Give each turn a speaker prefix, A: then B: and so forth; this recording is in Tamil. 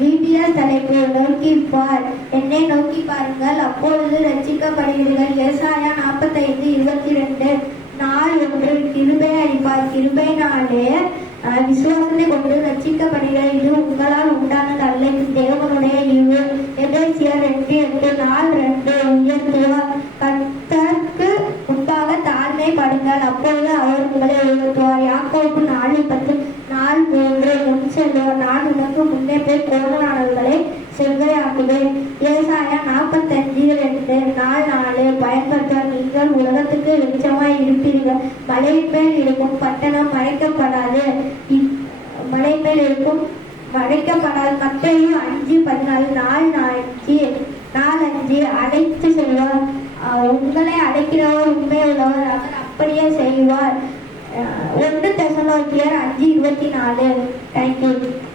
A: விபிஎஸ் தலைப்பு நோக்கி பார் என்னை நோக்கி பாருங்கள். அப்பொழுது ரட்சிக்கப்படுவீர்கள் ஏசாயா நாற்பத்தைந்து இருபத்தி ரெண்டு நாள் ஒன்று கிருபை அளிப்பார். கிருபை நாளே விசுவாசத்தை கொண்டு ரட்சிக்கப்படுகிற இது உங்களால் உண்டானது அல்ல இது தேவனுடைய ஈவு எதேசியர் ரெண்டு எட்டு நாள் ரெண்டு உயர்த்துவார் கர்த்தருக்கு முன்பாக தாழ்மைப்படுங்கள். அப்பொழுது அவர் உங்களை உயர்த்துவார். யாக்கோப்பு நான் உனக்கு முன்னே போய் கோபனானவர்களை செவ்வையாக்குவேன். ஏசாயா நாற்பத்தஞ்சு ரெண்டு நாள் நாலு பயன்படுத்த நீங்கள் உலகத்துக்கு வெளிச்சமாய் இருப்பீர்கள். மலை மேல் இருக்கும் பட்டணம் மறைக்கப்படாது. மலை மேல் இருக்கும் மறைக்கப்படாது. மத்தையும் அஞ்சு பதினாலு நாள் அஞ்சு நாலஞ்சு அழைத்து செல்வார். உங்களை அழைக்கிறவர் உண்மை உள்ளவர் அவர் அப்படியே செய்வார். Thank you.